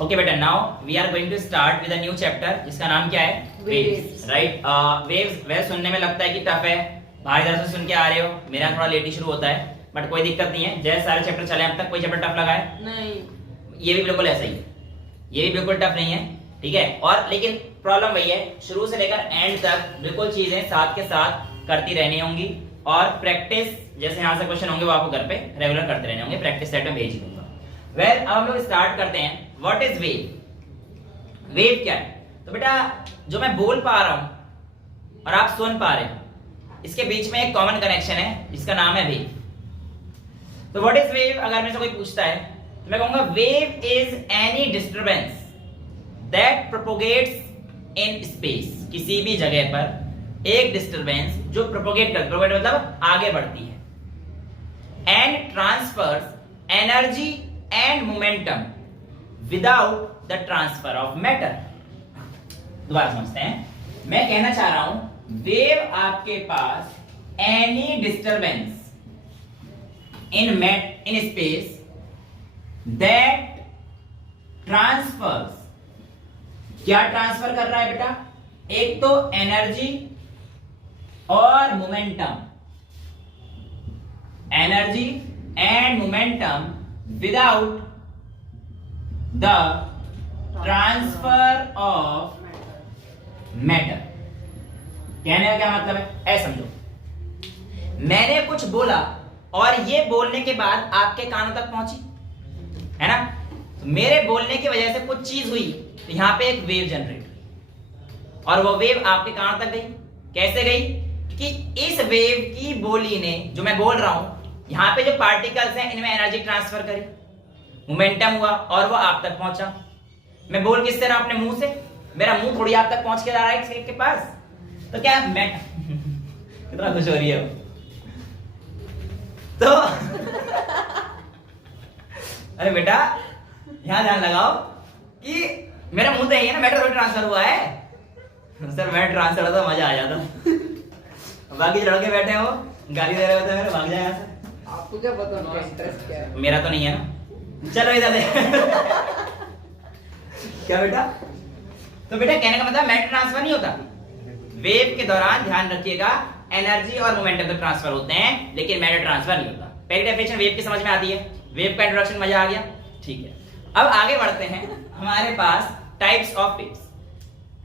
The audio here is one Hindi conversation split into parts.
ओके बेटा, now we are going to start with a new chapter जिसका नाम क्या है? Waves, right? वेव्स वह सुनने में लगता है कि टफ है, बाहर इधर से सुन के आ रहे हो, मेरा थोड़ा लेट ही शुरू होता है, बट कोई दिक्कत नहीं है। जैसे सारे चैप्टर चले अब तक, कोई चैप्टर टफ लगा है? नहीं। ये भी बिल्कुल ऐसा ही है, ये भी बिल्कुल टफ नहीं है, ठीक है। और लेकिन प्रॉब्लम वही है, शुरू से लेकर एंड तक बिल्कुल चीजें साथ के साथ करती रहनी होंगी, और प्रैक्टिस जैसे यहाँ से क्वेश्चन होंगे वो आपको घर पे रेगुलर करते रहने होंगे, प्रैक्टिस सेट में भेज दूंगा। वेल, अब हम लोग स्टार्ट करते हैं। What is wave? वेव क्या है? तो बेटा, जो मैं बोल पा रहा हूं और आप सुन पा रहे हो, इसके बीच में एक कॉमन कनेक्शन है जिसका नाम है वेव। तो व्हाट इज वेव? अगर मेरे से कोई पूछता है तो मैं कहूंगा wave is any disturbance that propagates in space. किसी भी जगह पर एक डिस्टरबेंस जो प्रोपोगेट करती है, प्रोपोगेट मतलब आगे बढ़ती है, and transverse energy and momentum without the transfer of matter. दोबारा समझते हैं। मैं कहना चाह रहा हूं वेव आपके पास any disturbance in space that transfers, क्या ट्रांसफर कर रहा है बेटा? एक तो एनर्जी और momentum, energy and momentum without the transfer of matter. कहने का क्या मतलब है? ऐसा समझो, मैंने कुछ बोला और ये बोलने के बाद आपके कानों तक पहुंची, है ना? तो मेरे बोलने की वजह से कुछ चीज हुई, तो यहां पे एक वेव जनरेट हुई, और वो वेव आपके कानों तक गई। कैसे गई? कि इस वेव की बोली ने, जो मैं बोल रहा हूं, यहां पे जो पार्टिकल्स हैं इनमें एनर्जी ट्रांसफर करी, मोमेंटम हुआ और वो आप तक पहुंचा। मैं बोल किससे रहा? अपने मुंह से। मेरा मुंह थोड़ी आप तक पहुंच के आ रहा है किसी के पास, तो क्या मैं कितना खुश हो रही है तो अरे बेटा, यहां ध्यान लगाओ कि मेरा मुंह तो यही है ना, मैटर थोड़ी ट्रांसफर हुआ है। सर मैटर ट्रांसफर होता तो मजा आ जाता। बाकी जो लड़के बैठे हो गाली दे रहे होते मेरे, भाग जाए यहाँ से। आपको क्या पता उनका इंटरेस्ट क्या है? मेरा तो नहीं है ना। चलो इधर दे क्या बेटा? तो बेटा कहने का मतलब मैटर ट्रांसफर नहीं होता। वेव के दौरान ध्यान रखिएगा, एनर्जी और मोमेंटम तो ट्रांसफर होते हैं, लेकिन मैटर ट्रांसफर नहीं होता। पहली डेफिनेशन वेव की समझ में आती है, वेव का इंट्रोडक्शन मजा आ गया, ठीक है। अब आगे बढ़ते हैं, हमारे पास types of waves.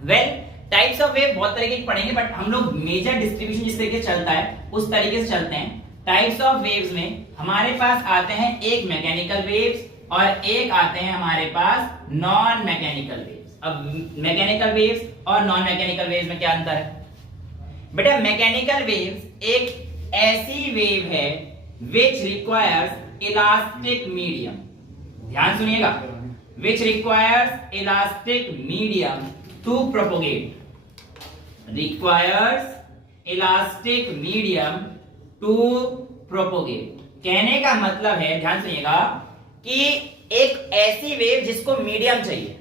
Well, types of wave बहुत तरीके की पढ़ेंगे, बट हम लोग मेजर डिस्ट्रीब्यूशन जिस तरीके से चलता है उस तरीके से चलते हैं। टाइप्स ऑफ वेव्स में हमारे पास आते हैं एक मैकेनिकल वेव्स और एक आते हैं हमारे पास नॉन मैकेनिकल वेव्स। अब मैकेनिकल वेव्स और नॉन मैकेनिकल वेव्स में क्या अंतर है? बेटा, मैकेनिकल वेव्स एक ऐसी वेव है विच रिक्वायर्स इलास्टिक मीडियम। ध्यान सुनिएगा, which requires elastic medium to propagate, requires elastic medium to propagate. कहने का मतलब है, ध्यान सुनिएगा, कि एक ऐसी वेव जिसको मीडियम चाहिए।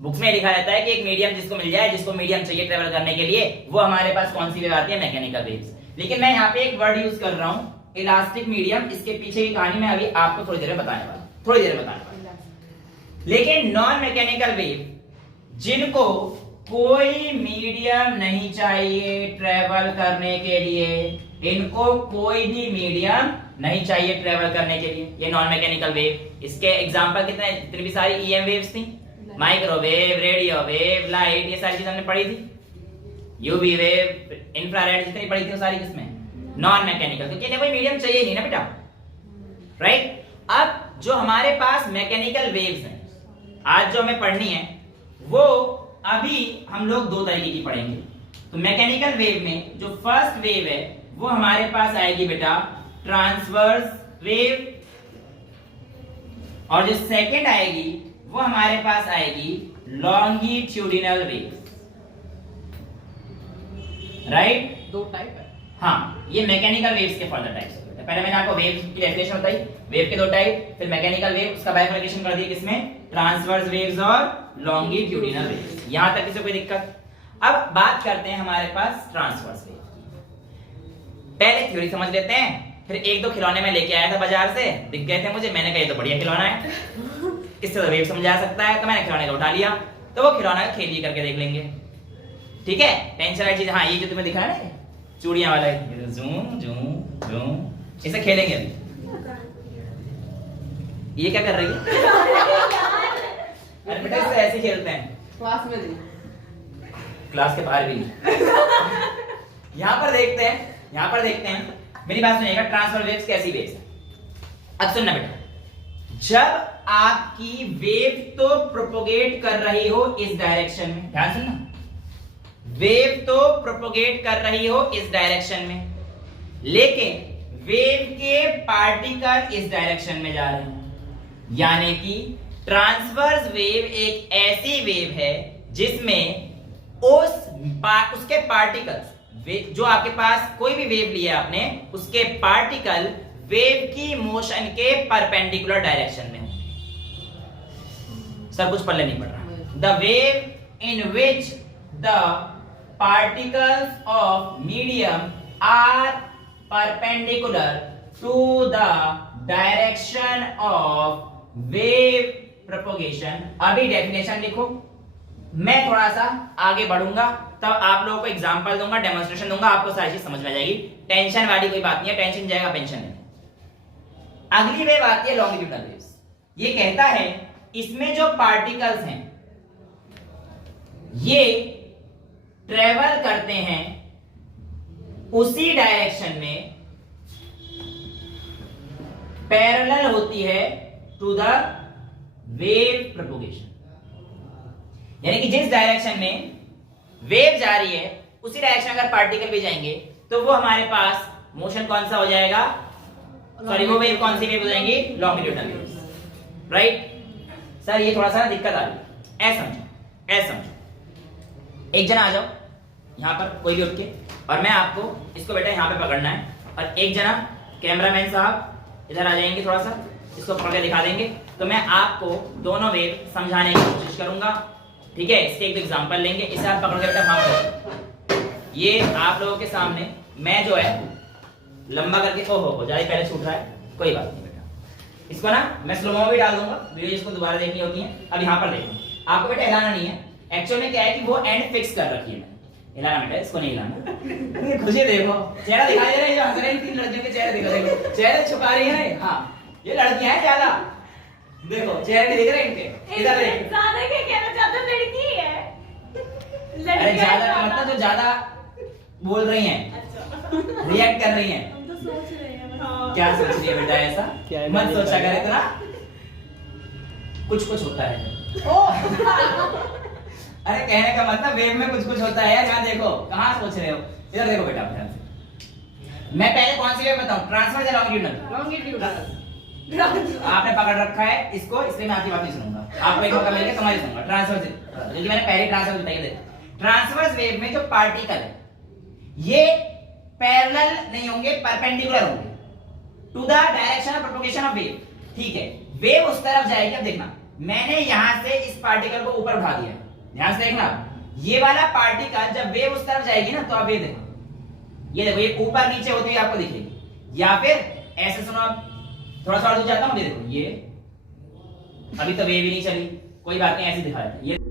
बुक में लिखा रहता है कि एक मीडियम जिसको मिल जाए, जिसको मीडियम चाहिए ट्रेवल करने के लिए, वो हमारे पास कौन सी वेव आती है? Mechanical waves. लेकिन मैं यहाँ पे एक वर्ड यूज कर रहा हूँ, इलास्टिक मीडियम। इसके पीछे की कहानी मैं अभी आपको थोड़ी देर में बताने वाला, लेकिन नॉन मैकेनिकल वेव जिनको कोई मीडियम नहीं चाहिए ट्रेवल करने के लिए, इनको कोई भी मीडियम नहीं चाहिए ट्रेवल करने के लिए, ये नॉन मैकेनिकल वेव। इसके एग्जांपल कितने? जितनी भी सारी ईएम वेव्स थी, माइक्रोवेव, रेडियो वेव, लाइट, ये सारी चीजें हमने पढ़ी थी। यूवी वेव, इंफ्रारेड, जितनी पढ़ी थी वो सारी किसमें? Non mechanical. तो इन्हें कोई मीडियम चाहिए नहीं ना बेटा, राइट? अब जो हमारे पास मैकेनिकल वेव्स हैं, आज जो हमें पढ़नी है, वो अभी हम लोग दो तरीके की पढ़ेंगे। तो मैकेनिकल वेव में जो फर्स्ट वेव है वो हमारे पास आएगी बेटा ट्रांसवर्स वेव, और जो सेकंड आएगी वो हमारे पास आएगी लॉन्गिट्यूडिनल वेव, राइट? दो टाइप है। हाँ, ये मैकेनिकल वेव्स के फर्दर टाइप्स होते हैं। पहले मैंने आपको वेव्स की डेफिनेशन बताई, वेव के दो टाइप, फिर मैकेनिकल वेव, उसका बाइफर्केशन कर दिया किसमें? ट्रांसवर्स वेव्स और लॉन्गिट्यूडिनल वेव्स। यहां तक किसी को कोई दिक्कत? अब बात करते हैं हमारे पास ट्रांसवर्स वेव की। पहले थ्योरी समझ लेते हैं, फिर एक दो खिलौने में लेके आया था बाजार से, दिख गए थे मुझे, मैंने कहा ये तो बढ़िया खिलौना है, इससे तो वेव समझा सकता है, तो मैंने खिलौने का उठा लिया, तो वो खिलौना खेलिए करके देख लेंगे। ठीक है, टेंशन वाली चीज, हाँ ये जो तुम्हें दिखा है ना चूड़ियां वाला, जूम जूम जूम, इसे खेलेंगे अभी। ये क्या कर रही है? अरे बेटा इससे ऐसे खेलते हैं क्लास में नहीं, क्लास के बाहर भी। यहाँ पर देखते हैं, यहाँ पर देखते हैं, मेरी बात सुनिएगा, ट्रांसफर वेव्स कैसी वेव्स है। अब सुनना बेटा, जब आपकी वेव तो प्रोपोगेट कर रही हो इस डायरेक्शन में, ध्यान सुनना, वेव तो प्रोपोगेट कर रही हो इस डायरेक्शन में, लेकिन वेव के पार्टिकल इस डायरेक्शन में जा रहे हैं, यानी कि ट्रांसवर्स वेव एक ऐसी वेव है जिसमें उसके पार्टिकल्स, जो आपके पास कोई भी वेव लिया आपने, उसके पार्टिकल वेव की मोशन के परपेंडिकुलर डायरेक्शन में। सर कुछ पल्ले नहीं पड़ रहा। The wave in which the particles of medium are perpendicular to the direction of wave propagation। अभी डेफिनेशन लिखो, मैं थोड़ा सा आगे बढ़ूंगा तब आप लोगों को एग्जांपल दूंगा, डेमोंस्ट्रेशन दूंगा, आपको सारी चीज समझ में आ जाएगी। टेंशन वाली कोई बात नहीं है, टेंशन जाएगा पेंशन नहीं। अगली वेव आती है लॉन्गिट्यूडनल वेव्स। ये कहता है इसमें जो पार्टिकल्स हैं ये ट्रेवल करते हैं उसी डायरेक्शन में, पैरेलल होती है टू द वेव प्रोपोगेशन, यानी कि जिस डायरेक्शन में वेव जा रही है उसी डायरेक्शन अगर पार्टिकल भी जाएंगे तो वो हमारे पास मोशन कौन सा हो जाएगा, सॉरी वो वेव कौन सी वेव हो जाएंगी, लॉन्गिट्यूडनल वेव्स, राइट। सर ये थोड़ा सा दिक्कत आ रही है, ऐसा समझो, ऐसा समझो। एक जना आ जाओ यहाँ पर, कोई भी उठ के, और मैं आपको इसको बेटा यहाँ पे पकड़ना है, और एक जना कैमरामैन साहब इधर आ जाएंगे, थोड़ा सा इसको पकड़ के दिखा देंगे, तो मैं आपको दोनों वेव समझाने की कोशिश करूंगा। ठीक है, इसके एक एग्जांपल लेंगे, इसे आप पकड़ के बेटा वहां पर, ये आप लोगों के सामने मैं जो है लंबा करके, ओहो ज्यादा पहले छूट रहा है, कोई बात नहीं बेटा, इसको ना मैं स्लो में भी डाल दूंगा, वीडियो जिसको दोबारा देखनी होती है। अब यहाँ पर देखो, आपको बेटा हिलाना नहीं है, एक्चुअल में क्या है कि वो एंड फिक्स कर रखी है, हिलाना बेटा, इसको नहीं हिलाना। खुशी देखो, चेहरा दिखाई दे रहा है, जो हंस रहे हैं, तीन लड़कियों के चेहरे देखो, देखो चेहरे छुपा रही है ना, हाँ ये लड़कियां हैं ज्यादा, देखो चेहरे दिख रहे हैं इनके, इधर देखो, ज्यादा क्या कहना चाहते हो, लड़की है, अरे ज्यादा का मतलब जो ज्यादा बोल रही हैं, रिएक्ट कर रही हैं, हम तो सोच रहे हैं बस। क्या सोच रही है बेटा, ऐसा मत सोचा करे इतना, कुछ कुछ होता है। अरे कहने का मतलब वेव में कुछ कुछ होता है यार, यहाँ देखो, कहाँ सोच रहे हो, इधर देखो बेटा ध्यान से। मैं पहले कौन सी वेव बताऊं, ट्रांसवर्स या लॉन्गिट्यूडनल? लॉन्गिट्यूडनल। आपने पकड़ रखा है इसको, इसलिए मैं आपकी बात नहीं सुनूंगा, आपको एक मौका मिलेगा तुम्हारी सुनूंगा। ट्रांसवर्स, क्योंकि मैंने पहले ट्रांसवर्स बताई थे। ट्रांसवर्स वेव में जो पार्टिकल है ये पैरेलल नहीं होंगे, परपेंडिकुलर होंगे to the direction of propagation of wave. ठीक है, वेव उस तरफ जाएगी। अब देखना, मैंने यहां से इस पार्टिकल को ऊपर उठा दिया, ध्यान से देखना, ये वाला पार्टिकल जब वेव उस तरफ जाएगी ना, तो आप ये देखो, ये देखो, ये ऊपर नीचे होती हुई आपको दिखेगी, या फिर ऐसे सुनो, आप थोड़ा सा और दूर जाता हूं, देखो ये अभी तो वेव ही नहीं चली, कोई बात नहीं, ऐसे दिखा देता ये।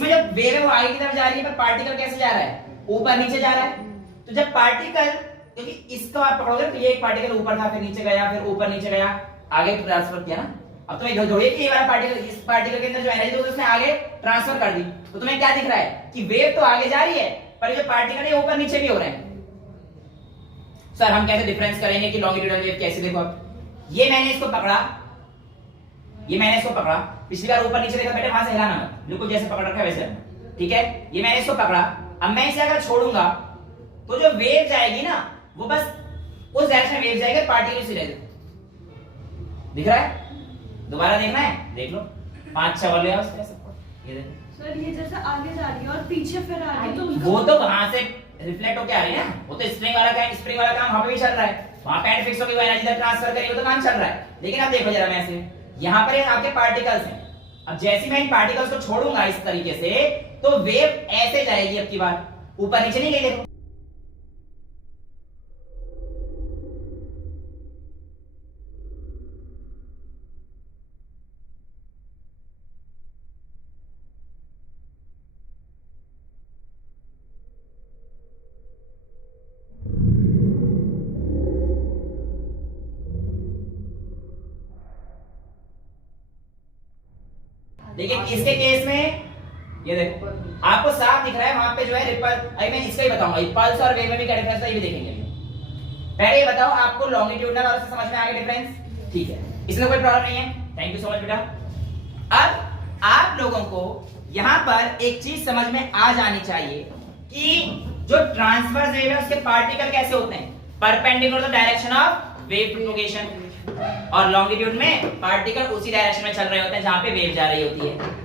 जब वेव है वो आगे की तरफ जा रही है, पर पार्टिकल कैसे जा रहा है, ऊपर नीचे जा रहा है। तो जब पार्टिकल, क्योंकि इसको आप पकड़ोगे तो ये एक पार्टिकल ऊपर था, फिर नीचे गया, फिर ऊपर नीचे गया, आगे ट्रांसफर किया ना। अब तुम्हें जोड़िए कि ये वाला पार्टिकल, इस पार्टिकल के अंदर जो एनर्जी होती है उसने आगे ट्रांसफर कर दी, तो तुम्हें क्या दिख रहा है कि वेव तो आगे जा रही है, पर जो पार्टिकल है ऊपर नीचे भी हो रहे हैं। सर हम कैसे डिफरेंस करेंगे कि लॉन्गिट्यूडनल वेव कैसे, देखो ये मैंने इसको पकड़ा, ये मैंने इसको पकड़ा, पिछली बार ऊपर नीचे देखा बेटे, वहां से हिलाना मत, बिल्कुल जैसे पकड़ रखा है वैसे रहना, ठीक है। ये मैंने इसको पकड़ा, अब मैं इसे अगर छोड़ूंगा तो जो वेव जाएगी ना, वो बस उस डायरेक्शन में वेव जाएगी, पार्टिकल उसी रहेगा। दिख रहा है, दोबारा देखना है, देख लो, 5-6 वाले ये देखो सर, ये जैसे आगे जा रही है और पीछे फिर आ रही है, तो वो तो वहां से रिफ्लेक्ट होके आ रही है ना, वो तो स्प्रिंग वाला काम वहां पे भी चल रहा है, वहां पे फिक्स होगी, वो एनर्जी इधर ट्रांसफर करेगी, वो तो काम चल रहा है। लेकिन अब देखो जरा मैं ऐसे, यहाँ पर आपके पार्टिकल्स हैं, अब जैसे मैं इन पार्टिकल्स को छोड़ूंगा इस तरीके से, तो वेव ऐसे जाएगी, अब की बार ऊपर नीचे नहीं गई। देखो लेकिन इसके केस में ये देखो आपको साफ दिख रहा है, वहां पे जो है रिपल, अभी मैं इसका ही बताऊंगा, पल्स और वेव में भी क्या डिफरेंस है ये भी देखेंगे। पहले ये बताओ आपको लॉन्गिट्यूडनल और समझ में आ गया डिफरेंस? ठीक है, इसमें कोई प्रॉब्लम नहीं है, थैंक यू सो मच बेटा। अब आप लोगों को यहां पर एक चीज समझ में आ जानी चाहिए कि जो ट्रांसवर्स वेव है उसके पार्टिकल कैसे होते हैं, perpendicular the direction of wave propagation, और लॉन्गिट्यूड में पार्टिकल उसी डायरेक्शन में चल रहे होते हैं जहां पे वेव जा रही होती है।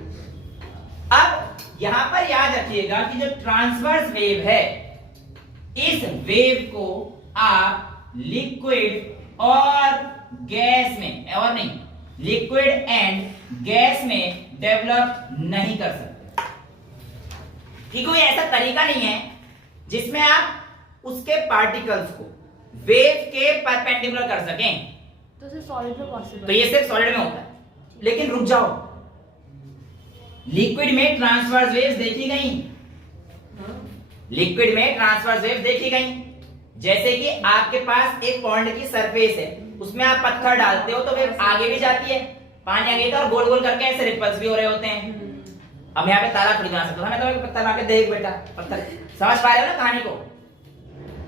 अब यहां पर याद रखिएगा कि जो ट्रांसवर्स वेव है, इस वेव को आप लिक्विड और गैस में, और नहीं, लिक्विड एंड गैस में डेवलप नहीं कर सकते, कि कोई ऐसा तरीका नहीं है जिसमें आप उसके पार्टिकल्स को वेव के परपेंडिकुलर कर सकें। तो सिर्फ सॉलिड में पॉसिबल, तो ये सिर्फ सॉलिड में होता है। लेकिन रुक जाओ, लिक्विड में ट्रांसवर्स वेव्स देखी गई, लिक्विड में ट्रांसवर्स वेव्स देखी गई। जैसे कि आपके पास एक पॉन्ड की सरफेस है, उसमें आप पत्थर डालते हो तो वेव आगे भी जाती है, पानी आगे और गोल गोल करके ऐसे रिपल्स भी हो रहे होते हैं। अब यहाँ पे ताला थोड़ी बना सकता हूं, मैं तो पत्थर ला के देख बेटा, पत्थर समझ पा रहे हो ना कहानी को?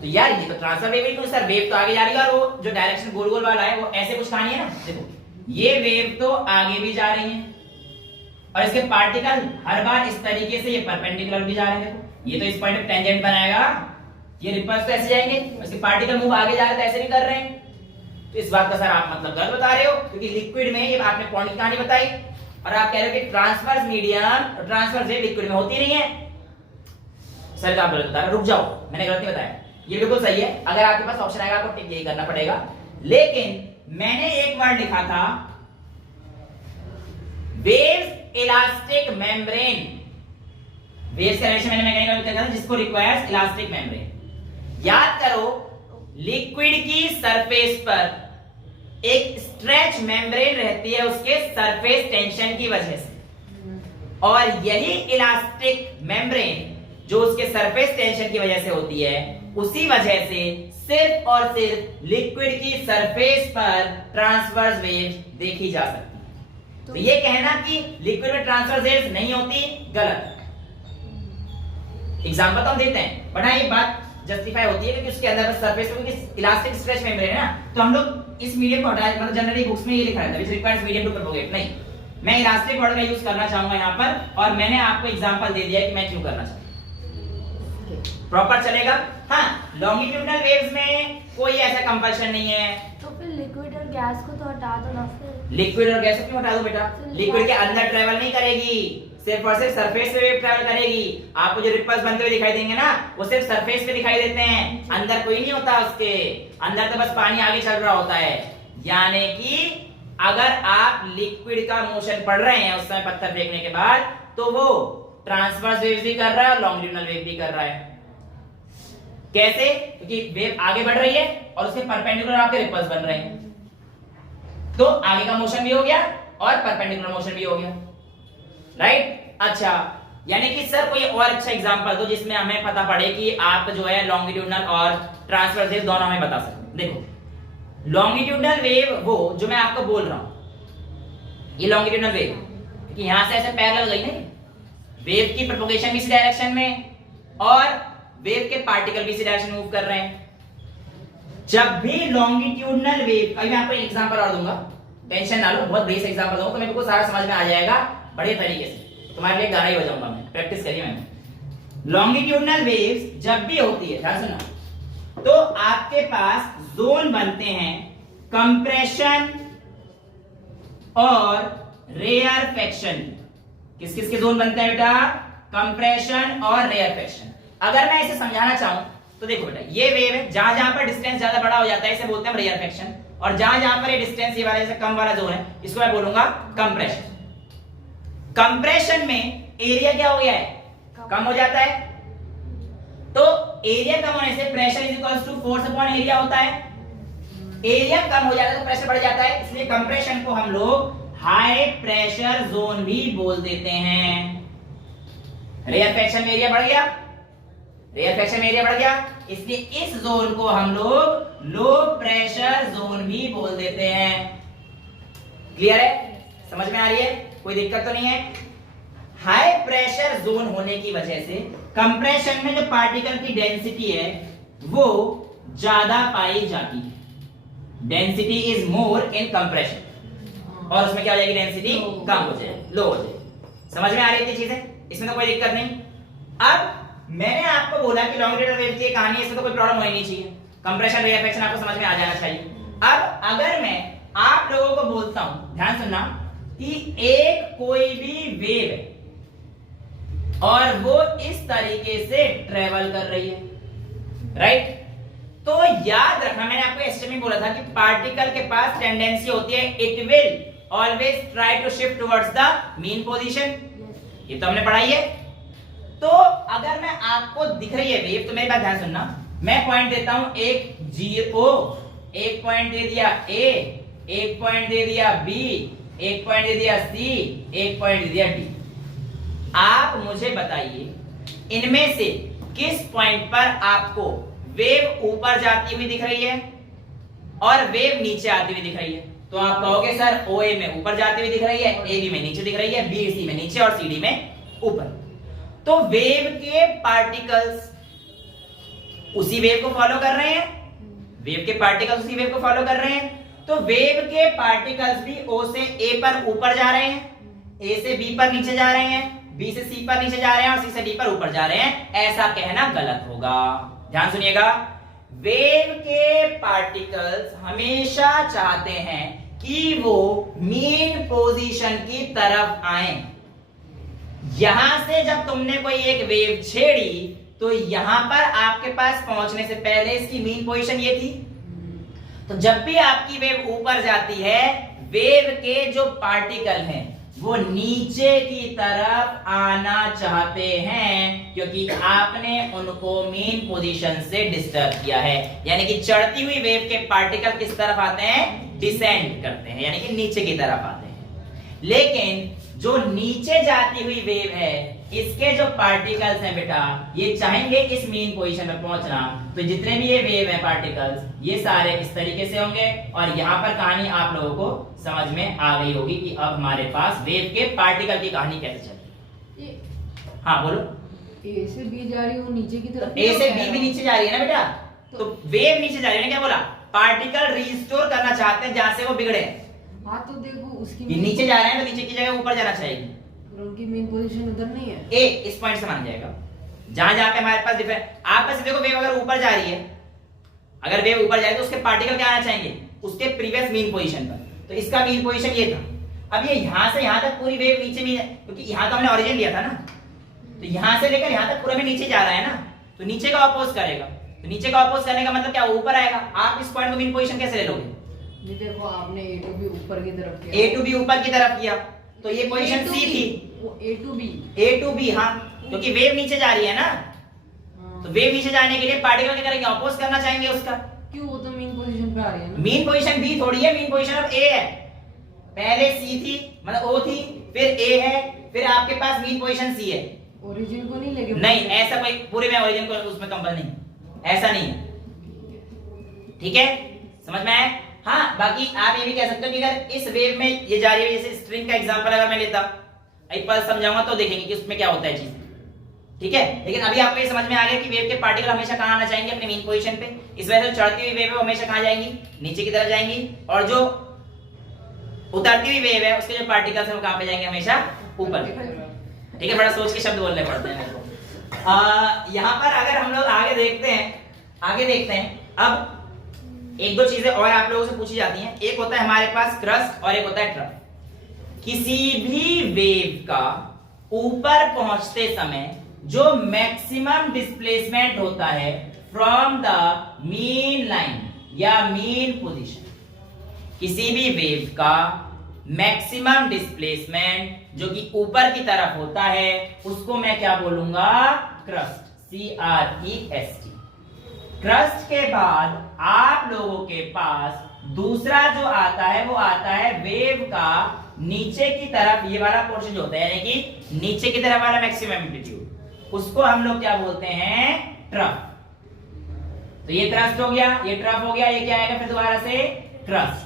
तो यार ये तो ट्रांसफर वेव ही तो सर, वेव तो आगे जा रही है और वो जो डायरेक्शन गोल गोल वाला है वो ऐसे कुछ कहानी है ना। देखो ये वेव तो आगे भी जा रही है और इसके पार्टिकल हर बार इस तरीके से ये परपेंडिकुलर भी जा रहे हैं। देखो ये तो इस पॉइंट पे टेंजेंट बनाएगा, ये रिपल्स तो ऐसे जाएंगे, इसके पार्टिकल मूव आगे जा रहे हैं तो ऐसे नहीं कर रहे हैं। तो इस बात का सर आप मतलब गलत बता रहे हो, क्योंकि लिक्विड में ये आपने पॉइंट की कहानी बताई और आप कह रहे हो कि ट्रांसवर्स मीडियम और ट्रांसवर्स वेव लिक्विड में होती नहीं है। सर आप गलत बता रहे हो, रुक जाओ, मैंने गलत नहीं बताया, ये बिल्कुल सही है। अगर आपके पास ऑप्शन आएगा आपको टिक यही करना पड़ेगा। लेकिन मैंने एक वर्ड लिखा था वेव्स इलास्टिक मेम्ब्रेन, वेव्स का रिलेशन मैंने मैकेनिकल लिखा था जिसको रिक्वायर्स इलास्टिक मेम्ब्रेन। याद करो लिक्विड की सरफेस पर एक स्ट्रेच मेम्ब्रेन रहती है उसके सरफेस टेंशन की वजह से, और यही इलास्टिक मेम्ब्रेन जो उसके सरफेस टेंशन की वजह से होती है, उसी वजह से सिर्फ और सिर्फ लिक्विड की सरफेस पर ट्रांसवर्स वेव्स देखी जा सकती है। तो ये कहना कि लिक्विड में ट्रांसवर्स वेव्स नहीं होती, गलत। एग्जांपल तो हम देते हैं बट हाँ ये बात जस्टिफाई होती है क्योंकि उसके अंदर सरफेस पे इलास्टिक स्ट्रेच मेम्ब्रेन है ना, तो हम लोग इस मीडियम को हटा, मतलब जनरली बुक्स में ये लिखा रहता है which requires medium to propagate, नहीं, मैं इलास्टिक वर्ड का यूज करना चाहूंगा यहाँ पर और मैंने आपको एग्जांपल दे दिया कि मैं क्यों करना चाहता हूं। प्रॉपर चलेगा? हाँ, लॉन्गिट्यूडनल वेव्स में कोई ऐसा कंपल्शन नहीं है। तो फिर लिक्विड और गैस को तो हटा दो ना फिर। लिक्विड और गैस को क्यों हटा दो बेटा? लिक्विड के अंदर ट्रेवल नहीं करेगी, सिर्फ और सिर्फ सरफेस पे वेव ट्रैवल करेगी। आपको जो रिपल्स बनते हुए दिखाई देंगे ना, वो सिर्फ सरफेस पे दिखाई देते हैं, अंदर कोई नहीं होता, उसके अंदर तो बस पानी आगे चल रहा होता है। यानी कि अगर आप लिक्विड का मोशन पढ़ रहे हैं उस समय पत्थर फेंकने के बाद, तो वो ट्रांसवर्स वेव भी कर रहा है और लॉन्गिट्यूडनल वेव भी कर रहा है। कैसे? क्योंकि वेव आगे बढ़ रही है और उसके परपेंडिकुलर आपके रिपल्स बन रहे हैं, तो आगे का मोशन भी हो गया और परपेंडिकुलर मोशन भी हो गया, राइट? अच्छा, यानी कि सर कोई और अच्छा एग्जांपल दो जिसमें हमें पता पड़े कि आप जो है लॉन्गिट्यूडनल और ट्रांसवर्स वेव दोनों हमें बता सकते। देखो लॉन्गिट्यूडनल वेव वो जो मैं आपको बोल रहा हूं, ये लॉन्गिट्यूडनल वेव क्योंकि यहां से ऐसे पैरेलल गई नहीं, वेव की प्रोपगेशन भी इसी डायरेक्शन में और वेव के पार्टिकल भी इसी डायरेक्शन मूव कर रहे हैं। जब भी लॉन्गिट्यूडनल वेव, अभी मैं आपको एक एग्जांपल और दूंगा, टेंशन ना लो, बहुत बेसिक एग्जांपल दूंगा तो मेरे को सारा समझ में आ जाएगा बड़े तरीके से, तुम्हारे लिए गाना ही हो जाऊंगा मैं, प्रैक्टिस करिए। मैंने लॉन्गिट्यूडनल वेव्स जब भी होती है, ध्यान सुनना, तो आपके पास जोन बनते हैं कंप्रेशन और रेयरफेक्शन। किस किस के जोन बनते हैं बेटा? कंप्रेशन और रेयरफेक्शन। अगर मैं इसे समझाना चाहूं तो देखो बेटा ये वेव है, जहां जहां पर डिस्टेंस ज्यादा बड़ा हो जाता है इसे बोलते हैं हम रेयरफेक्शन, और जहां जहां पर ये डिस्टेंस ये वाला जैसे कम वाला जोन है इसको मैं बोलूंगा कंप्रेशन। कंप्रेशन में एरिया क्या हो गया है, कम हो जाता है, तो एरिया कम होने से pressure is equals to force upon area होता है। एरिया कम हो जाता है तो प्रेशर बढ़ जाता है, इसलिए कंप्रेशन को हम लोग हाई प्रेशर जोन भी बोल देते हैं। रेयरफेक्शन में एरिया बढ़ गया, रेयरफेक्शन में एरिया बढ़ गया, इसलिए इस जोन को हम लोग लो प्रेशर जोन भी बोल देते हैं। क्लियर है, समझ में आ रही है, कोई दिक्कत तो नहीं है। हाई प्रेशर जोन होने की वजह से कंप्रेशन में जो पार्टिकल की डेंसिटी है वो ज्यादा पाई जाती है, density is more in compression, और उसमें क्या हो जाएगी, डेंसिटी कम हो जाएगी, लो हो जाएगी। समझ में आ रही थी चीजें, इसमें तो कोई दिक्कत नहीं। अब मैंने आपको बोला कि लॉन्गिट्यूडनल वेव की कहानी, इसमें तो कोई प्रॉब्लम होनी नहीं चाहिए, कंप्रेशन रेयरफेक्शन आपको समझ में आ जाना चाहिए। अब अगर मैं आप लोगों को बोलता हूं, ध्यान सुनना, कि एक कोई भी वेव है और वो इस तरीके से ट्रेवल कर रही है, राइट, तो याद रखना मैंने आपको एस्टिमेट में बोला था कि पार्टिकल के पास टेंडेंसी होती है it will always try to shift towards the mean position, ये तो हमने पढ़ाई है। तो अगर मैं आपको दिख रही है वेव, तो मेरी बात ध्यान सुनना, मैं पॉइंट देता हूं एक 0, एक पॉइंट दे दिया A, एक पॉइंट दे दिया B, एक पॉइंट दे दिया C, एक पॉइंट दे दिया D। आप मुझे बताइए इनमें से किस पॉइंट पर आपको वेव ऊपर जाती हुई दिख रही है और वेव नीचे आती हुई दिख रही है? तो आप कहोगे सर OA में ऊपर जाती हुई दिख रही है, AB में नीचे दिख रही है, BC में नीचे और CD में ऊपर। तो वेव के पार्टिकल्स उसी वेव को फॉलो कर रहे हैं, वेव के पार्टिकल्स उसी वेव को फॉलो कर रहे हैं, तो वेव के पार्टिकल्स भी O से A पर ऊपर जा रहे हैं, A से B पर नीचे जा रहे हैं, B से C पर नीचे जा रहे हैं और C से D पर ऊपर जा रहे हैं, ऐसा कहना गलत होगा। ध्यान सुनिएगा, वेव के पार्टिकल्स हमेशा चाहते हैं कि वो मीन पोजीशन की तरफ आए। यहां से जब तुमने कोई एक वेव छेड़ी तो यहां पर आपके पास पहुंचने से पहले इसकी मीन पोजीशन ये थी। तो जब भी आपकी वेव ऊपर जाती है, वेव के जो पार्टिकल हैं वो नीचे की तरफ आना चाहते हैं, क्योंकि आपने उनको मेन पोजीशन से डिस्टर्ब किया है। यानी कि चढ़ती हुई वेव के पार्टिकल किस तरफ आते हैं, डिसेंड करते हैं, यानी कि नीचे की तरफ आते हैं। लेकिन जो नीचे जाती हुई वेव है, इसके जो पार्टिकल्स हैं बेटा, ये चाहेंगे इस मेन पोजीशन पर पहुंचना, तो जितने भी ये वेव है पार्टिकल्स, ये सारे इस तरीके से होंगे। और यहां पर कहानी आप लोगों को समझ में आ गई होगी कि अब हमारे पास वेव के पार्टिकल की कहानी कैसे चलती। हाँ बोलो। A से B जा रही है, वो नीचे की तरफ, A से B भी नीचे जा रही है ना बेटा, तो वेव नीचे जा रही है ना, क्या बोला, पार्टिकल रिस्टोर करना चाहते हैं जहां से वो बिगड़े। हाँ तो देखो उसकी ये नीचे जा रहे हैं तो नीचे की जगह ऊपर जाना चाहिए, उनकी मेन पोजीशन उधर नहीं है। ए इस पॉइंट से मान जाएगा, जहां जहां पे हमारे पास डिफरेंट, आप बस देखो वेव अगर ऊपर जा रही है, अगर वेव ऊपर जा रही है तो उसके पार्टिकल क्या आना चाहिए, उसके प्रीवियस मीन पोजीशन पर। तो इसका मीन पोजीशन ये था। अब ये यहां से यहां तक पूरी वेव नीचे में, क्योंकि यहां तो हमने ओरिजिन लिया था ना, तो यहां से लेकर यहां तक पूरा में नीचे जा रहा है ना, तो नीचे का अपोज करेगा। तो नीचे का अपोज करने का मतलब क्या, ऊपर आएगा। आप इस पॉइंट को मीन पोजीशन कैसे ले लोगे, ये देखो आपने A to B ऊपर की तरफ किया, A to B ऊपर की तरफ किया, तो ये पोजीशन C थी, वो A to B, A to B, हाँ, क्योंकि वेव नीचे जा रही है ना, तो वेव नीचे जाने के लिए पार्टिकल क्या करेंगे, अपोज करना चाहेंगे उसका। क्यों, वो तो मेन पोजीशन पे आ रही है ना। मीन पोजीशन B थोड़ी है, मीन पोजीशन अब A है। पहले C थी, मतलब O थी, फिर A है, फिर आपके पास मीन पोजीशन C है। ओरिजिन को नहीं लेके, नहीं, ऐसा कोई पूरे में ओरिजिन को उसमें कंपल नहीं, ऐसा नहीं है, ठीक है, समझ में आया। हाँ, बाकी आप ये भी कह सकते हो कि अगर इस वेव में ये जा रही है, जैसे स्ट्रिंग का एग्जांपल अगर मैं लेता, एक बार समझाऊंगा तो देखेंगे कि उसमें क्या होता है चीज, ठीक है। लेकिन अभी आपको ये समझ में आ गया कि वेव के पार्टिकल हमेशा कहां आना चाहेंगे, अपने मेन पोजीशन पे। इस वजह से चढ़ती हुई वेव है हमेशा कहां जाएंगी, नीचे की तरफ जाएंगी, और जो उतरती हुई वेव है उसके जो पार्टिकल्स हैं वो कहां पे जाएंगे, हमेशा ऊपर। ठीक है, बड़ा सोच के शब्द बोलने पड़ते हैं मेरे को। यहाँ पर अगर हम लोग आगे देखते हैं, अब एक दो चीजें और आप लोगों से पूछी जाती हैं। एक होता है हमारे पास क्रस्ट और एक होता है ट्रफ। किसी भी वेव का ऊपर पहुंचते समय जो मैक्सिमम डिस्प्लेसमेंट होता है फ्रॉम द मीन लाइन या मीन पोजीशन। किसी भी वेव का मैक्सिमम डिस्प्लेसमेंट जो कि ऊपर की तरफ होता है उसको मैं क्या बोलूंगा? Crust, CREST। क्रस्ट के बाद आप लोगों के पास दूसरा जो आता है वो आता है वेव का नीचे की तरफ, ये वाला पोर्शन जो होता है यानी कि नीचे की तरफ वाला मैक्सिमम एम्पलीट्यूड, उसको हम लोग क्या बोलते हैं? ट्रफ। तो ये क्रस्ट हो गया, ये ट्रफ हो गया, ये क्या आएगा फिर दोबारा से? क्रस्ट।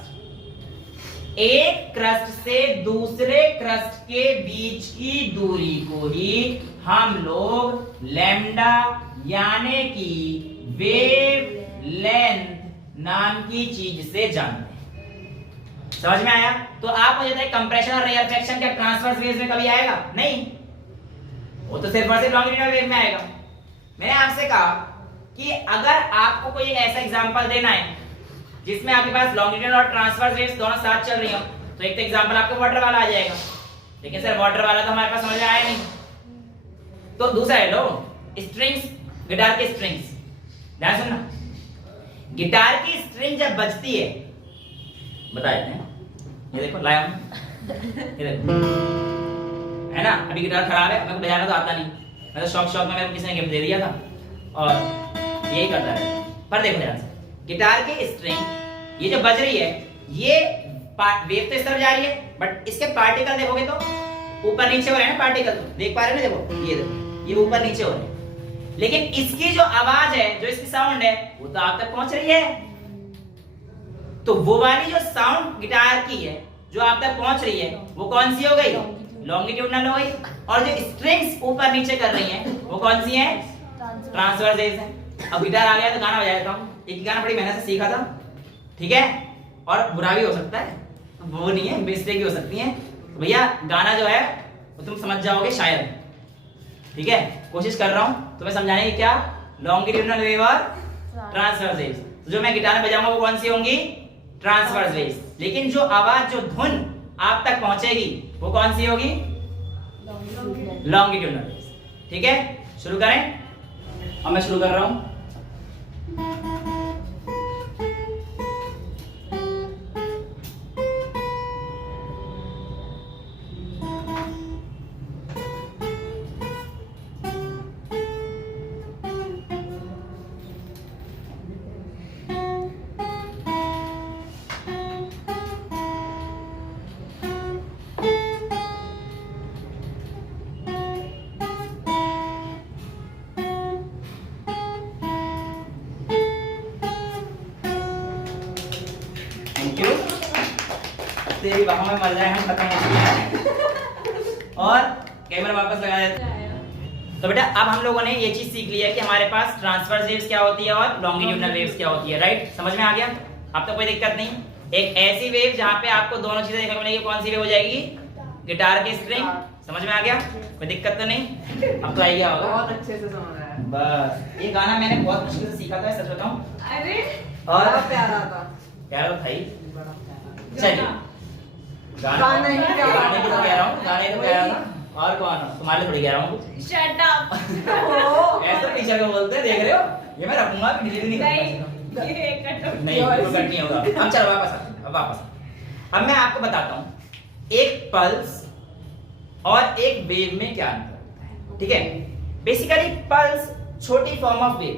एक क्रस्ट से दूसरे क्रस्ट के बीच की दूरी को ही हम लोग लैम्डा यानी कि वेव लेंथ नाम की चीज से जानते हैं। समझ में आया? तो आप मुझे बताइए कंप्रेशन और रेयरफेक्शन क्या ट्रांसवर्स वेव्स में कभी आएगा? नहीं, वो तो सिर्फ और सिर्फ लॉन्गिट्यूडनल वेव में आएगा। मैंने आपसे कहा कि अगर आपको कोई एक ऐसा एग्जांपल देना है जिसमें आपके पास लॉन्गिट्यूडनल और ट्रांसवर्स वेव्स दोनों साथ चल रही हो, तो एक तो एग्जांपल आपको वाटर वाला आ जाएगा, लेकिन सर वाटर वाला तो हमारे पास समझ में आया नहीं। तो दूसरा है लो स्ट्रिंग्स, गिटार के स्ट्रिंग्स। ध्यान सुनना, गिटार की स्ट्रिंग जब बजती है, बता देते हैं, ये देखो लाया हूं, ये देखो, है ना? अभी गिटार खराब है, मेरे को बजाना तो आता नहीं, मैं तो शौक में मेरे को किसी ने गिफ्ट दे दिया था और यही करता है। पर देखो ध्यान से, गिटार की स्ट्रिंग ये जो बज रही है, ये वेव तो इस तरफ जा रही है, बट इसके पार्टिकल देखोगे तो ऊपर नीचे हो रहे हैं ना पार्टिकल, देख पा रहे हैं ना? देखो ये देखो, ये ऊपर नीचे हो रहे हैं, लेकिन इसकी जो आवाज है, जो इसकी साउंड है, वो तो आप तक पहुंच रही है। तो वो वाली जो साउंड गिटार की है जो आप तक पहुंच रही है, वो कौन सी हो गई? लॉन्गिट्यूडनल हो गई। और जो स्ट्रिंग्स ऊपर नीचे कर रही हैं, वो कौन सी हैं? ट्रांसवर्स वेव्स हैं। अब गिटार आ गया तो गाना बजा देता हूं। एक गाना बड़ी मेहनत से सीखा था, ठीक है, और बुरा भी हो सकता है, वो नहीं है, मिस्टेक भी हो सकती है। तो भैया गाना जो है वो तुम समझ जाओगे शायद, ठीक है? कोशिश कर रहा हूं तुम्हें समझाने की, क्या? लॉन्गिट्यूडनल वेव और ट्रांसवर्स वेव्स। तो जो मैं गिटार में बजाऊंगा वो कौन सी होंगी? Transverse waves. लेकिन जो आवाज, जो धुन आप तक पहुंचेगी वो कौन सी होगी? Longitudinal waves. ठीक है, शुरू करें? अब मैं शुरू कर रहा हूं। तेरी बाहों में मर जाए हम, खत्म हो चुके। और कैमरा वापस लगा देते हैं। तो बेटा अब हम लोगों ने ये चीज सीख ली है कि हमारे पास ट्रांसवर्स वेव्स क्या होती है और लॉन्गिट्यूडनल वेव्स क्या होती है, राइट? समझ में आ गया? अब तो कोई दिक्कत नहीं। एक ऐसी वेव जहां पे आपको दोनों चीजें देखने को मिलेगी, कौन सी वेव हो जाएगी? गिटार की स्ट्रिंग। समझ में आ गया? कोई दिक्कत तो नहीं? अब तो आ गया होगा, बहुत अच्छे से समझ आया। बस ये गाना मैंने बहुत मुश्किल से सीखा था, सच बताऊं। अरे और बड़ा प्यारा था, प्यारा था ही। बड़ा प्यारा। चलिए गाना ही प्यारा गाने की तो कह रहा हूँ, गाने तो कह रहा था, और कौन? तुम्हारे थोड़ी कह रहा हूँ। Shut up. ऐसा टीचर को बोलते हैं, देख रहे हो? ये मैं रखूंगा, डिलीट नहीं करूंगा। ये कट नहीं, कोई कट नहीं होगा। अब चलो वापस। अब मैं आपको बताता हूँ एक पल्स और एक वेव में क्या अंतर होता है, ठीक है? बेसिकली पल्स छोटी फॉर्म ऑफ वेव,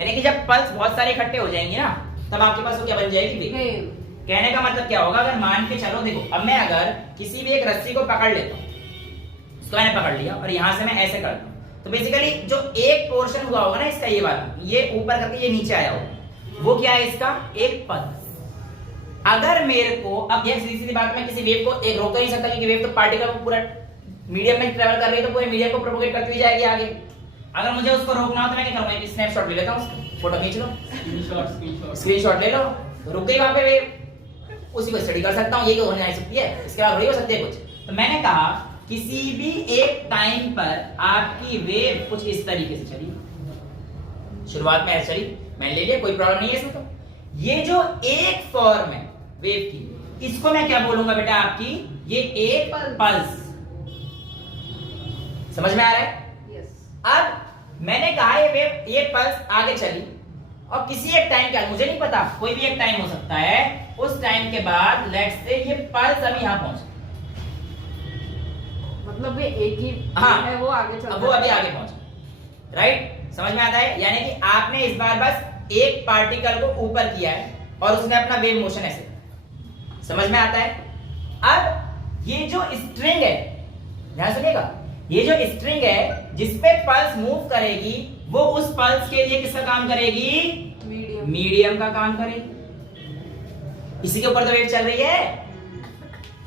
यानी कि जब पल्स बहुत सारे इकट्ठे हो जाएंगे ना, तब आपके पास वो क्या बन जाएगी? वेव। कहने का मतलब क्या होगा? अगर मान के चलो, देखो अब मैं अगर किसी भी एक रस्सी को पकड़ लेता हूँ, इसको मैंने पकड़ लिया और यहां से मैं ऐसे करता हूँ, तो बेसिकली जो एक पोर्शन हुआ होगा ना इसका, ये वाला, ये ऊपर करके ये नीचे आया होगा, वो क्या है? इसका एक पल्स। अगर मेरे को, अब यह सीधी बात, मैं किसी वेव को एक रोक नहीं सकता, क्योंकि वेव तो पार्टिकल को पूरा मीडियम में ट्रेवल कर रही है, तो पूरे मीडियम को प्रोपोगेट करती हुई जाएगी आगे। अगर मुझे उसको रोकना हो तो मैं क्या करूंगा? एक स्नैपशॉट ले लेता हूं, उसका फोटो खींच लो, स्क्रीनशॉट ले लो, तो रुक गई वहां पे वेव, उसी को स्टडी कर सकता हूं। यही होने आ सकती है, इसके बाद थोड़ी हो सकती है कुछ। तो मैंने कहा किसी भी एक टाइम पर आपकी वेव कुछ इस तरीके से चली, शुरुआत में ऐसे चली, मैंने ले लिया, कोई प्रॉब्लम नहीं है इसमें। तो ये जो एक फॉर्म है वेव की, इसको मैं क्या बोलूंगा बेटा? आपकी ये एक पल्स। समझ में आ रहा है? यस। अब मैंने कहा ये वेव, ये पल्स आगे चली और किसी एक टाइम के, मुझे नहीं पता, कोई भी एक टाइम हो सकता है, उस टाइम के बाद लेट्स से ये पल्स अभी यहां पहुंच, मतलब ये एक ही हाँ, है, वो आगे चल अब वो अभी आगे पहुंचा, राइट? समझ में आता है? यानी कि आपने इस बार बस एक पार्टिकल को ऊपर किया है और उसने अपना वेव मोशन ऐसे, समझ में आता है? अब ये जो स्ट्रिंग है, ध्यान सुनिएगा, ये जो स्ट्रिंग है जिस पे पल्स मूव करेगी, वो उस पल्स के लिए किसका काम करेगी? मीडियम। मीडियम का काम करेगी। इसी के ऊपर तो वेव चल रही है।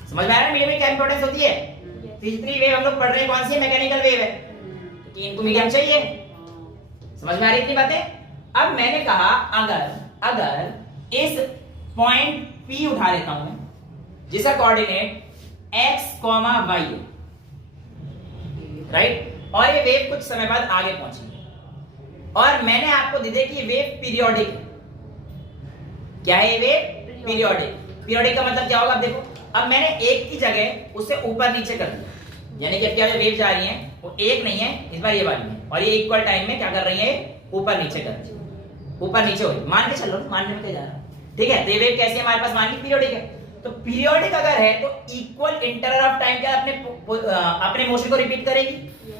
समझ में आ रहा है मीडियम की क्या इंपॉर्टेंस होती है? तीसरी वेव हम लोग पढ़ रहे हैं, कौन सी है? मैकेनिकल वेव है, तो इनको मीडियम चाहिए। समझ में आ रही इतनी बातें? अब मैंने कहा अगर इस पॉइंट P उठा लेता हूं मैं, जिसका कोऑर्डिनेट x, y है, राइट? और ये वेव कुछ समय बाद आगे पहुंची और मैंने आपको दे दिया कि ये वेव पीरियोडिक है। क्या है ये वेव? पीरियोडिक। पीरियोडिक का मतलब क्या होगा? अब देखो, अब मैंने एक की जगह उसे ऊपर नीचे कर दिया, यानी कि अब क्या जो वेव जा रही है वो एक नहीं है, इस बार ये वाली है, और ये इक्वल टाइम में क्या कर रही है? ऊपर नीचे कर रही है, ऊपर नीचे हो रही है। मान के चलो, मानने में क्या जा रहा है, ठीक है? तो ये वेव कैसी है हमारे पास? मान ली पीरियोडिक है। तो पीरियोडिक अगर है तो इक्वल इंटरवल ऑफ टाइम क्या अपने मोशन को रिपीट करेगी।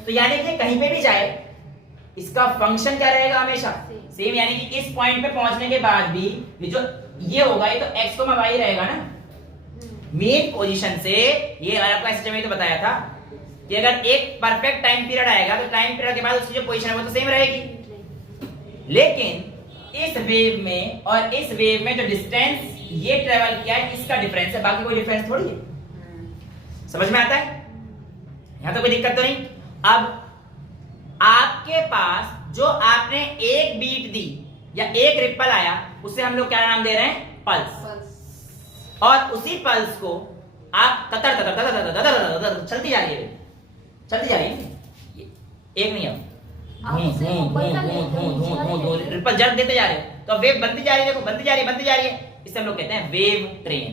तो यानी कि कहीं पे भी जाए इसका फंक्शन क्या रहेगा? हमेशा सेम। यानी कि इस पॉइंट पे पहुंचने के बाद भी ये जो ये होगा, ये तो x, y रहेगा ना। मेन पोजीशन से ये आपको ऐसे में तो बताया था कि अगर एक परफेक्ट टाइम पीरियड आएगा तो टाइम पीरियड के बाद उसकी जो पोजीशन है वो तो सेम रहेगी। लेकिन इस वेव में और इस वेव में जो डिस्टेंस ये ट्रेवल किया है, इसका डिफरेंस है, बाकी कोई डिफरेंस थोड़ी है। समझ में आता है? यहां तो कोई दिक्कत तो नहीं। अब आपके पास जो आपने एक बीट दी या एक रिपल आया, उसे हम लोग क्या नाम दे रहे हैं? पल्स। और उसी पल्स को आप ततर ततर ततर ततर ततर ततर चलती जा रही है, चलती जा रही है, एक नहीं है, रिपल जब देते जा रहे हो तो वेव बनती जा रही है, देखो बनती जा रही है, बनती जा रही है। इसे हम लोग कहते हैं वेव ट्रेन।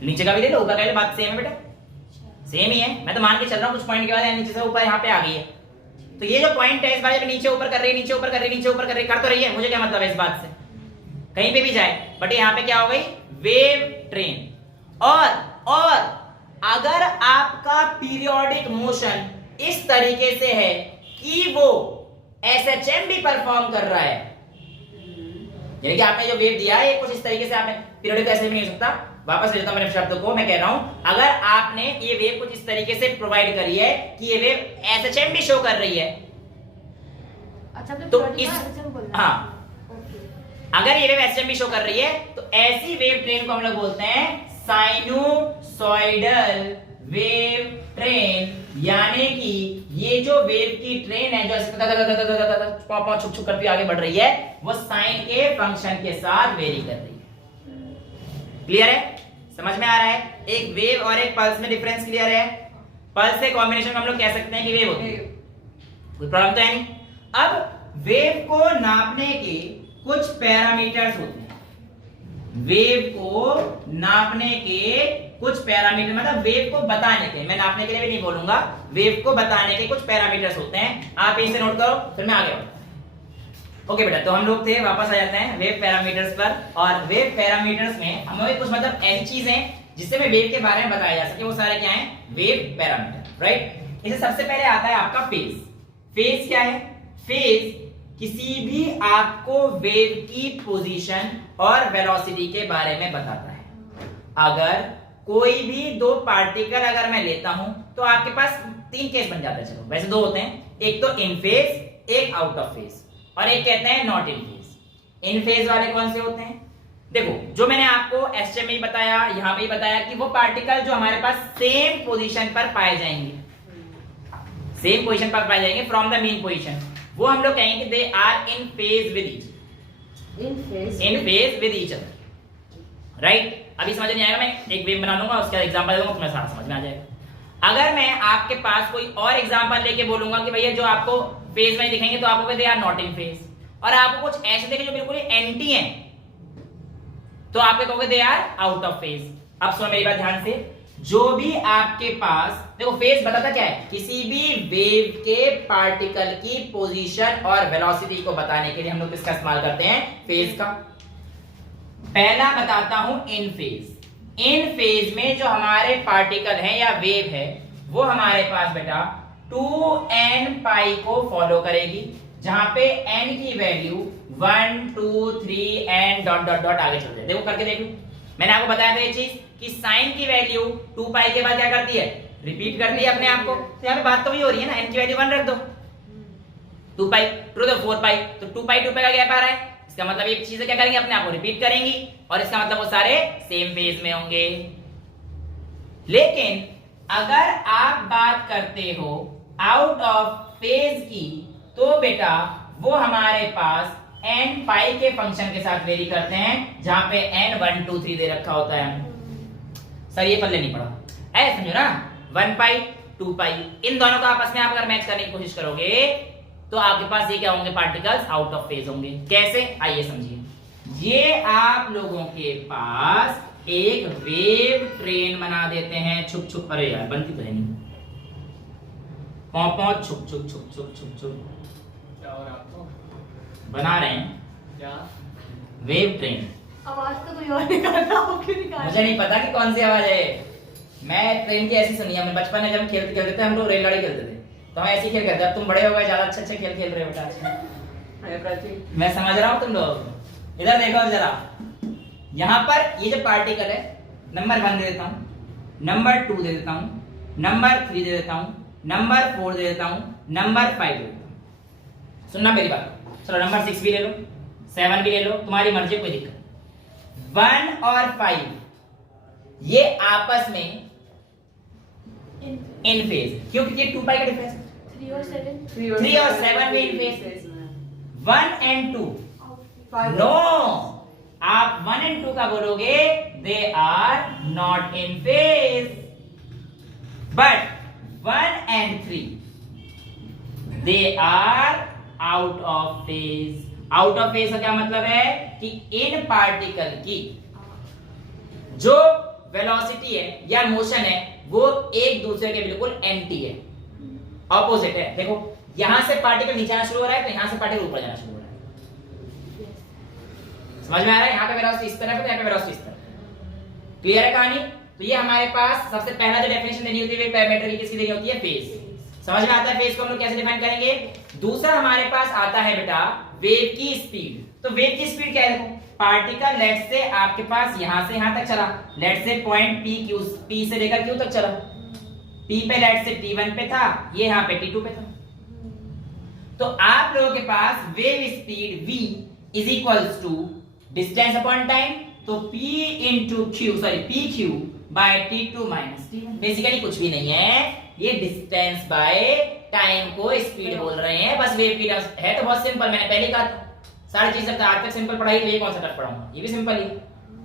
नीचे का भी ले लो, ऊपर का ले लो, बात सेम है बेटा, सेम ही है। मैं तो मान के चल रहा हूँ कुछ पॉइंट के बाद नीचे से ऊपर यहाँ पे आ गई है। तो ये जो पॉइंट है इस बार नीचे ऊपर कर रही है, नीचे ऊपर कर रही है, नीचे ऊपर कर रही है, कर तो रही है, मुझे क्या मतलब है इस बात से? कहीं पे भी जाए, बट यहाँ पे क्या हो गई? Wave train. और अगर आपका पीरियोडिक मोशन इस तरीके से है कि वो SHM भी परफॉर्म कर रहा है, यानी कि आपने जो वेव दिया है ये कुछ इस तरीके से, आपने पीरियोडिक ऐसे भी नहीं हो सकता। वापस ले जाता हूं मेरे शब्द को, मैं कह रहा हूं अगर आपने ये वेव कुछ इस तरीके से प्रोवाइड करी है कि ये वेव SHM भी शो कर रही है, अच्छा तो इस अगर ये वेव SHM भी शो कर रही है तो ऐसी वेव ट्रेन को हम लोग बोलते हैं साइनोसॉइडल वेव ट्रेन। यानी कि ये जो वेव की ट्रेन है जो ऐसे छुप छुप करती आगे बढ़ रही है, वो साइन के फंक्शन के साथ वेरी कर रही है। क्लियर है? समझ में आ रहा है? एक वेव और एक पल्स में डिफरेंस क्लियर है? पल्स के कॉम्बिनेशन में हम लोग कह सकते हैं कि वेव होती है, कोई प्रॉब्लम तो है नहीं। अब वेव को नापने के कुछ पैरामीटर्स होते हैं। वेव को नापने के कुछ पैरामीटर, मतलब वेव को बताने के, मैं नापने के लिए भी नहीं बोलूंगा, वेव को बताने के कुछ पैरामीटर्स होते हैं। आप इसे नोट करो, फिर मैं आगे बढ़ूंगा। ओके बेटा, तो हम लोग थे, वापस आ जाते हैं वेव पैरामीटर्स पर। और वेव पैरामीटर्स में हमें कुछ मतलब ऐसी चीजें जिससे में वेव के बारे में बताया जा सके, वो सारे क्या हैं? Wave parameter, right? इसे सबसे पहले आता है आपका फेज। फेज क्या है? फेज किसी भी आपको वेव की पोजीशन और वेलोसिटी के बारे में बताता है। अगर कोई भी दो पार्टिकल अगर मैं लेता हूं तो आपके पास तीन केस बन जाते हैं। चलो वैसे दो होते हैं, एक तो इन फेज, एक आउट ऑफ फेज, और एक कहते हैं not in phase. In phase वाले कौन से होते हैं? देखो, जो मैंने आपको एसएम में बताया, यहां पे ही बताया कि वो पार्टिकल जो हमारे पास सेम पोजीशन पर पाए जाएंगे, सेम पोजीशन पर पाए जाएंगे फ्रॉम द मीन पोजीशन, वो हम लोग कहेंगे they are in phase with each, in phase with each other, right? अभी समझ नहीं आएगा, मैं एक वेव बना लूंगा, उसका एग्जांपल दूंगा, तुम्हें सारा समझ में आ जाएगा। अगर मैं आपके पास कोई और एग्जांपल लेके बोलूंगा कि भैया जो आपको फेज में दिखेंगे तो आपको they are not in phase, और आपको कुछ ऐसे देखे जो बिल्कुल एंटी हैं तो आप कहोगे they are out of phase. अब सुनो मेरी बात ध्यान से, जो भी आपके पास, देखो फेज बताता क्या है, किसी भी वेव के पार्टिकल की पोजीशन और वेलोसिटी को बताने के लिए हम लोग किसका इस्तेमाल करते हैं, फेज का। पहला बताता हूं इन फेज। इन फेज में जो हमारे पार्टिकल है या वेव है वो हमारे पास बेटा 2n पाई को फॉलो करेगी, जहां पे n की value 1 2 3 n dot dot dot आगे चलते हैं। देखो करके देखो, मैंने आपको बताया था ये चीज कि साइन की वैल्यू 2 पाई के बाद क्या करती है, रिपीट करती है अपने आप को। तो यहाँ पे बात तो वही हो रही है ना, n की वैल्यू 1 रख दो, 2 पाई टू द 4 पाई, तो 2 पाई का गैप आ रहा है, इसका मतलब ये चीजें क्या करेंगी, अपने आप को रिपीट करेंगी, और इसका मतलब वो सारे सेम फेज में होंगे। लेकिन अगर आप बात करते हो आउट ऑफ फेज की, तो बेटा वो हमारे पास n पाई के फंक्शन के साथ वेरी करते हैं, जहां पे n 1 2 3 दे रखा होता है। सर ये पल्ले नहीं पड़ा, ऐसे समझो ना, 1 पाई 2 पाई, इन दोनों को आपस में आप अगर मैच करने की कोशिश करोगे तो आपके पास ये क्या होंगे, पार्टिकल्स आउट ऑफ फेज होंगे। कैसे, आइए समझिए। ये आप लोगों के पास एक वेव ट्रेन बना देते हैं, छुप छुप, अरे यार बनती तो है नहीं, पौ छुप छुप छुप छुप छुप छुप बना रहे हैं क्या वेव ट्रेन। आवाज तो कोई और निकाल रहा हो, क्यों निकाल रहा मुझे नहीं पता कि कौन सी आवाज है, मैं ट्रेन की ऐसी सुनी है। मैं बचपन में जब खेलते खेलते थे, हम लोग रेलगाड़ी खेलते थे, तो हम ऐसे ही खेल करते। अब तुम बड़े हो गए, ज्यादा अच्छे खेल खेल रहे हो बेटा। मैं समझ रहा हूँ तुम लोग, इधर देखो अब जरा। यहाँ पर ये जो पार्टिकल है, नंबर 1 दे देता हूँ, नंबर 2 दे देता हूँ, नंबर 3 दे देता हूँ, नंबर 4 दे देता हूँ, नंबर 5 दे देता हूँ। सुनना मेरी बात, चलो नंबर 6 भी ले लो, 7 भी ले लो, तुम्हारी मर्जी, कोई दिक्कत। 1 और 5 ये आपस में इन फेज, क्योंकि ये 2 पाई का डिफरेंस है। 3 और 7 3 और 7 में इन फेज। 1 एंड 2 नो, आप 1 एंड 2 का बोलोगे, they are not in phase. But 1 and 3 they are out of phase. Out of phase का क्या मतलब है कि इन पार्टिकल की जो वेलोसिटी है या मोशन है वो एक दूसरे के बिल्कुल एंटी है, ऑपोजिट है। देखो यहां से पार्टिकल नीचे आना शुरू हो रहा है, तो यहां से पार्टिकल ऊपर जाना शुरू हो रहा है। समझ में आ रहा है, यहाँ पे वेलोसिटी इस तरफ है, तो यहाँ पे वेलोसिटी इस तरफ। क्लियर है कहानी। तो ये हमारे पास सबसे पहला जो डेफिनेशन देनी होती है पैरामीटर की, किसकी देनी होती है, फेज। समझ में आता है फेज को हम लोग कैसे डिफाइन करेंगे। दूसरा हमारे पास आता है बेटा वेव की स्पीड। तो वेव की स्पीड क्या है, देखो पार्टिकल लेट से आपके पास यहां से यहां तक चला, लेट से पॉइंट पी क्यू, पी से लेकर क्यू तक चला, पी पे लेट से T1 पे था, ये यहां पे T2 पे था। तो आप लोगों के पास wave speed v is equals to distance upon time, तो p into Q, sorry P Q by T2 minus T1। Basically कुछ भी नहीं है, ये डिस्टेंस बाय टाइम को स्पीड बोल रहे हैं, बस वेव की है। तो बहुत सिंपल, मैंने पहले कहा था सारी चीजें आज तक सिंपल पढ़ाई, तो ये कौन सा टफ पढ़ाऊंगा, ये भी सिंपल ही,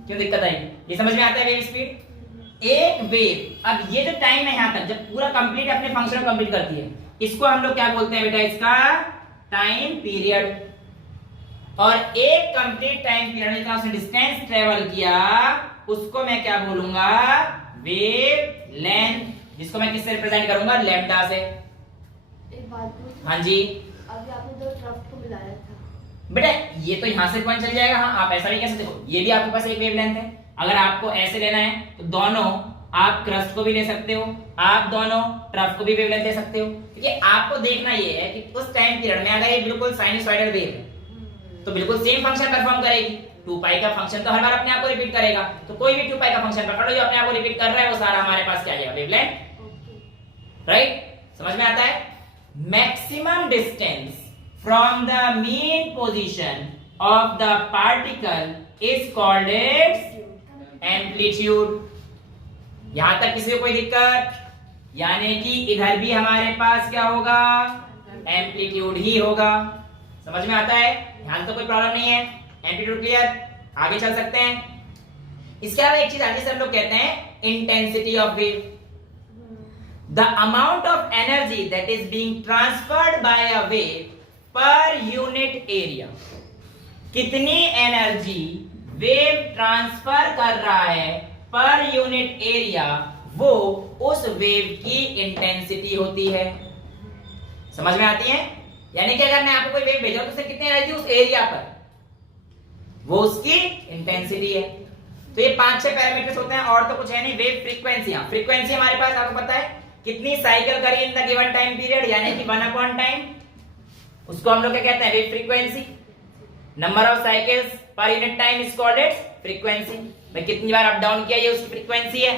क्यों दिक्कत आई। ये समझ में आता है वेव स्पीड। एक वेव, अब ये जो टाइम है यहां तक, जब पूरा कंप्लीट अपने फंक्शन कंप्लीट करती है, इसको हम लोग क्या बोलते हैं बेटा, इसका टाइम पीरियड। और एक कंप्लीट टाइम पीरियड में उसने डिस्टेंस ट्रेवल किया, उसको मैं क्या बोलूंगा, वेव लेंथ, जिसको मैं किससे रिप्रेजेंट करूंगा, लैम्डा से। एक बात पूछूं? हाँ जी। अभी आपने दो ट्रफ को मिलाया था बेटा, ये तो यहां से पॉइंट चल जाएगा। हाँ आप ऐसा भी कैसे, देखो ये भी आपके पास एक वेवलेंथ है, अगर आपको ऐसे लेना है तो दोनों आप क्रस्ट को भी ले सकते हो, आप दोनों ट्रफ को भी वेवलेंथ ले सकते हो, क्योंकि आपको देखना ये है कि उस टाइम पीरियड में अगर ये बिल्कुल साइनसॉइडल वेव है तो बिल्कुल सेम फंक्शन परफॉर्म करेगी। 2 पाई का फंक्शन तो हर बार अपने आप को रिपीट करेगा, तो कोई भी 2 पाई का फंक्शन पकड़ो जो अपने आप को रिपीट कर रहा है, वो सारा हमारे पास क्या आ जाएगा, वेवलेंथ। राइट, समझ में आता है। Maximum distance from the mean position of the particle is called its amplitude। यहां तक किसी को कोई दिक्कत, यानी कि इधर भी हमारे पास क्या होगा, एम्पलीट्यूड ही होगा। समझ में आता है, यहां तो कोई प्रॉब्लम नहीं है, एम्पलीट्यूड क्लियर, आगे चल सकते हैं। इसके अलावा एक चीज आगे से हम लोग कहते हैं intensity of wave, the amount of energy that is being transferred by a wave per unit area. कितनी एनर्जी वेव ट्रांसफर कर रहा है पर यूनिट एरिया, वो उस वेव की इंटेंसिटी होती है। समझ में आती है? यानी कि अगर मैं आपको कोई वेव भेजा तो उससे कितनी एनर्जी उस एरिया पर, वो उसकी इंटेंसिटी है। तो ये 5-6 पैरामीटर्स होते हैं और तो कुछ है नहीं। वेव फ्रीक्वेंसी, फ्रीक्वेंसी हमारे पास आपको पता है कितनी साइकिल करी in the given time period, यानी कि 1 अपॉन टाइम, उसको हम लोग क्या कहते हैं? Wave frequency. Number of cycles per unit time is called its frequency. मैं कितनी बार अप डाउन किया ये उसकी फ्रीक्वेंसी है।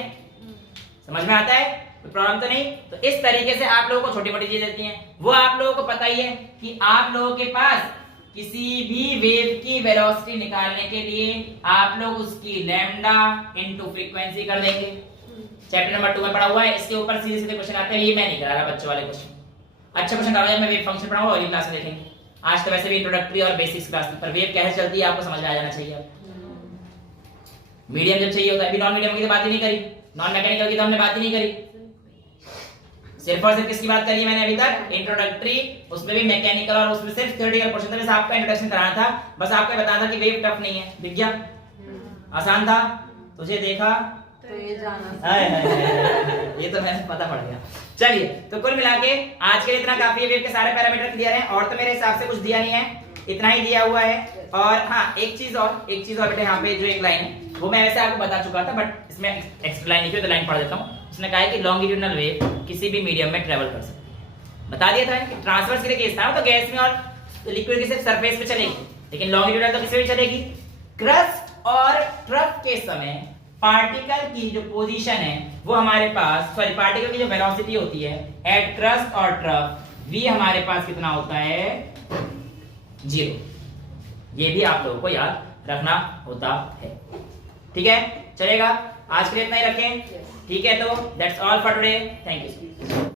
समझ में आता है? कोई प्रॉब्लम तो नहीं? तो इस तरीके से आप लोगों को छोटी मोटी चीजें देती हैं। वो आप लोगों को पता ही है कि आप लोगों के पास किसी भी वेव की वेलोसिटी निकालने के लिए आप लोग उसकी लैम्डा इनटू फ्रीक्वेंसी कर देंगे। चैप्टर नंबर 2 में पढ़ा हुआ है। इसके ऊपर सीधे सीधे क्वेश्चन आते हैं, ये मैं नहीं करा रहा बच्चों वाले क्वेश्चन। अच्छा क्वेश्चन करा, मैं वेव फंक्शन पढ़ाऊंगा, अगली क्लास में देखेंगे। आज तो वैसे भी इंट्रोडक्टरी और बेसिक्स क्लास पर वेव कैसे चलती है आपको समझ में आ जाना चाहिए। मीडियम जब चाहिए होता है, अभी नॉन मीडियम की तो बात ही नहीं करी, नॉन मैकेनिकल की तो हमने बात ही नहीं करी। सिर्फ और सिर्फ किसकी बात करी मैंने अभी तक? इंट्रोडक्टरी, उसमें भी मैकेनिकल और उसमें सिर्फ थ्योरेटिकल क्वेश्चन था। बस आपका इंट्रोडक्शन कराना था, बस आपको बताना था कि वेव टफ नहीं है। दिख गया? आसान था? तुझे देखा तो ये जाना हाय हाय हाय, ये तो मैंने पता पड़ गया। चलिए, तो कुल मिला के आज के लिए इतना काफी है। वेव के सारे पैरामीटर क्लियर हैं और तो मेरे हिसाब से कुछ दिया नहीं है, इतना ही दिया हुआ है। और हाँ, एक चीज और बेटा, यहाँ पे जो एक लाइन है वो मैं वैसे आपको बता चुका था, बट इसमें एक्सप्लेन नहीं, तो लाइन पढ़ देता हूँ। उसने कहा है कि लॉन्गिट्यूडिनल वेव किसी भी मीडियम में ट्रेवल कर सकती है। बता दिया था कि ट्रांसवर्स के लिए केस था, तो गैस में और लिक्विड के सिर्फ सरफेस पे चलेगी, लेकिन लॉन्गिट्यूडिनल तो किसी भी चलेगी। क्रस्ट और ट्रफ के समय पार्टिकल की जो पोजीशन है वो हमारे पास, सॉरी, पार्टिकल की जो वेलोसिटी होती है एट क्रस्ट और ट्रफ, v हमारे पास कितना होता है? 0। ये भी आप लोगों को याद रखना होता है। ठीक है, चलेगा? आज के लिए इतना ही रखें। ठीक है, तो that's all for today. Thank you.